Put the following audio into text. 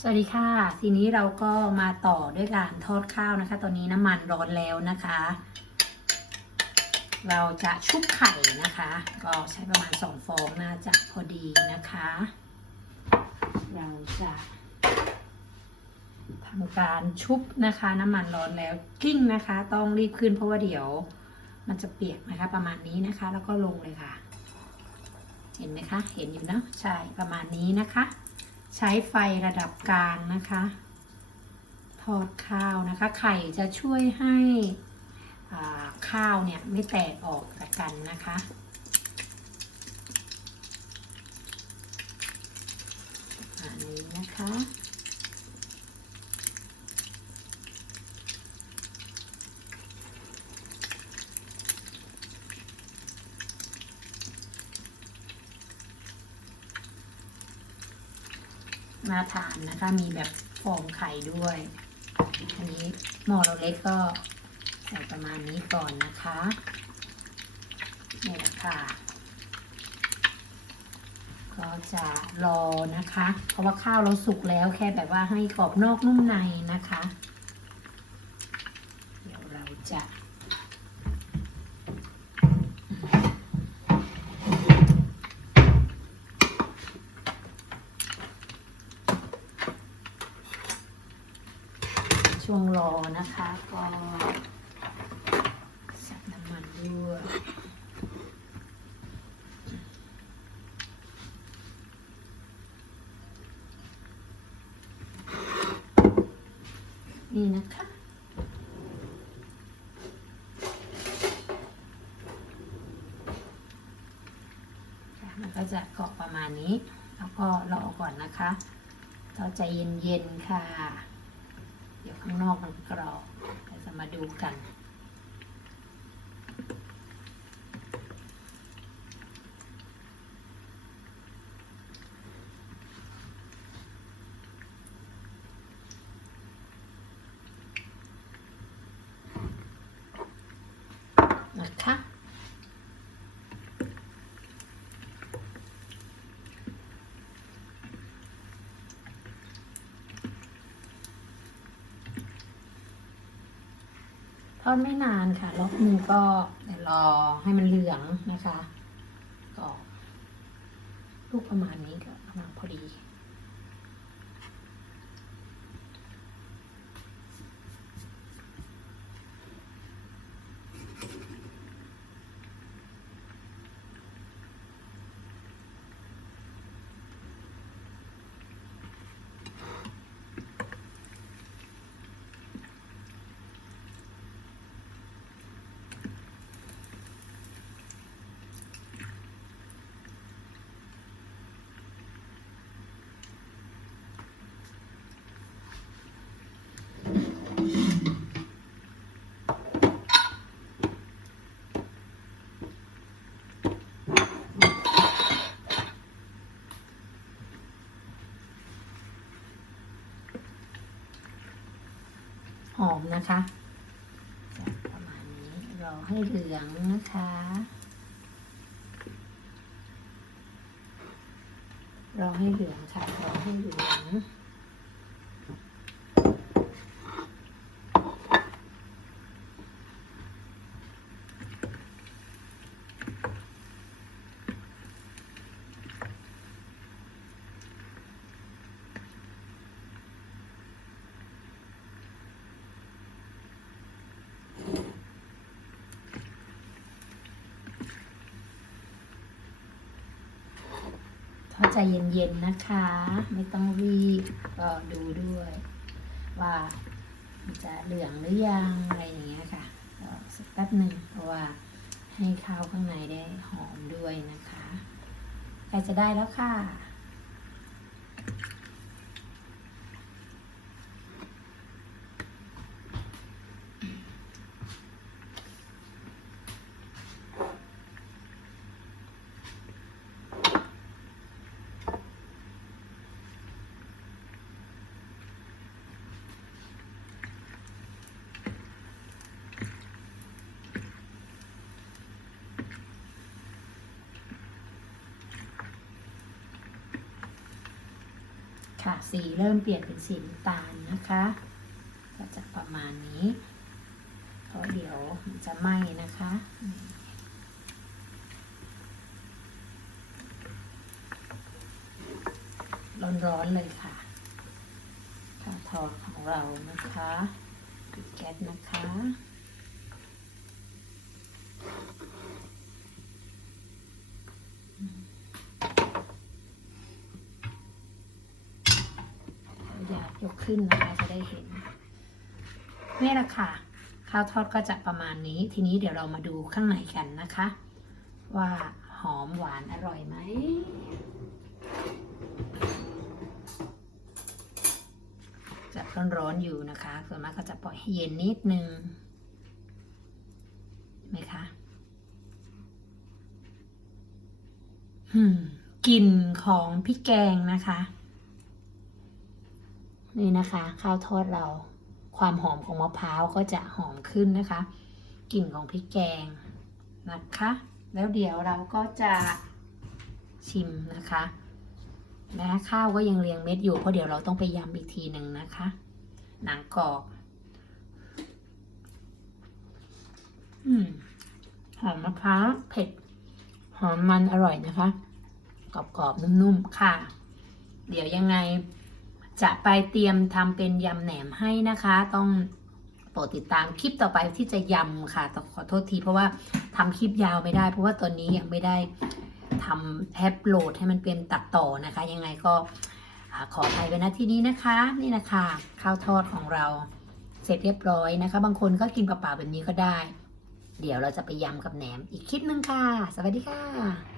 สวัสดีค่ะ ทีนี้เราก็มาต่อด้วยการทอดข้าวนะคะ ตอนนี้น้ำมันร้อนแล้วนะคะ เราจะชุบไข่นะคะ ก็ใช้ประมาณสองฟองน่าจะพอดีนะคะ เราจะทำการชุบนะคะ น้ำมันร้อนแล้วกิ้งนะคะ ต้องรีบขึ้นเพราะว่าเดี๋ยวมันจะเปียกนะคะ ประมาณนี้นะคะ แล้วก็ลงเลยค่ะ เห็นไหมคะ เห็นอยู่เนอะใช่ประมาณนี้นะคะ ใช้ไฟระดับกลางนะคะ ทอดข้าวนะคะ ไข่จะช่วยให้อ่าข้าวเนี่ยไม่แตกออกจากกันนะคะ อันนี้นะคะ น่าทานนะคะ มีแบบฟองไข่ด้วย อันนี้หม้อเราเล็กก็ใส่ประมาณนี้ก่อนนะคะนี่แหละค่ะ ก็จะรอนะคะ เพราะว่าข้าวเราสุกแล้วแค่แบบว่าให้กรอบนอกนุ่มในนะคะ เดี๋ยวเราจะ ช่วงรอนะคะ ก็ใส่น้ำมันด้วยนี่นะคะมันก็จะเกาะประมาณนี้ แล้วก็รอก่อนนะคะเราใจเย็นๆค่ะ เดี๋ยวข้างนอกมันกรอบเราจะมาดูกัน นะคะ ไม่นานค่ะรอบหนึงก็เดี๋ยวรอให้มันเหลืองนะคะ ก็ลูกประมาณนี้ก็กำลังพอดี อมนะคะประมาณนี้รอให้เหลืองนะคะ รอให้เหลืองค่ะรอให้เหลือง ถ้าใจเย็นๆนะคะ ไม่ต้องรีบก็ดูด้วย ว่าจะเหลืองหรือยังอะไรอย่างเงี้ยค่ะสักแป๊บหนึ่งเพราะว่าให้ข้าวข้างในได้หอมด้วยนะคะใกล้จะได้แล้วค่ะ ค ค่ะ สีเริ่มเปลี่ยนเป็นสีน้ำตาลนะคะก็จะประมาณนี้เพราะเดี๋ยวมันจะไหม้นะคะอืมร้อนๆเลยค่ะข้าวทอดของเรานะคะปิดแก๊สนะคะ อยากยก ขึ้นนะคะจะได้เห็นนี่แหละค่ะ ข้าวทอดก็จะประมาณนี้ ทีนี้เดี๋ยวเรามาดูข้างในกันนะคะ ว่าหอมหวานอร่อยไหมจะร้อนๆอยู่นะคะ ส่วนมากก็จะปล่อยให้เย็นนิดนึงไหมคะหืมกลิ่นของพริกแกงนะคะ นี่นะคะ ข้าวทอดเราความหอมของมะพร้าวก็จะหอมขึ้นนะคะกลิ่นของพริกแกงนะคะ แล้วเดี๋ยวเราก็จะชิมนะคะแม้ข้าวก็ยังเรียงเม็ดอยู่เพราะเดี๋ยวเราต้องไปยำอีกทีหนึ่งนะคะ หนังกรอบอืมหอมมะพร้าวเผ็ด หอมมันอร่อยนะคะ กรอบๆ นุ่มๆ ค่ะ เดี๋ยวยังไง จะไปเตรียมทำเป็นยำแหนมให้นะคะ ต้องโปรดติดตามคลิปต่อไปที่จะยำค่ะต้องขอโทษทีเพราะว่าทำคลิปยาวไม่ได้ เพราะว่าตอนนี้ยังไม่ได้ทำแอปโหลดให้มันเป็นตัดต่อนะคะ ยังไงก็ขออภัยไว้ณที่นี้นะคะ นี่นะคะข้าวทอดของเราเสร็จเรียบร้อยนะคะ บางคนก็กินเปล่าๆแบบนี้ก็ได้ เดี๋ยวเราจะไปยำกับแหนมอีกคลิปนึงค่ะ สวัสดีค่ะ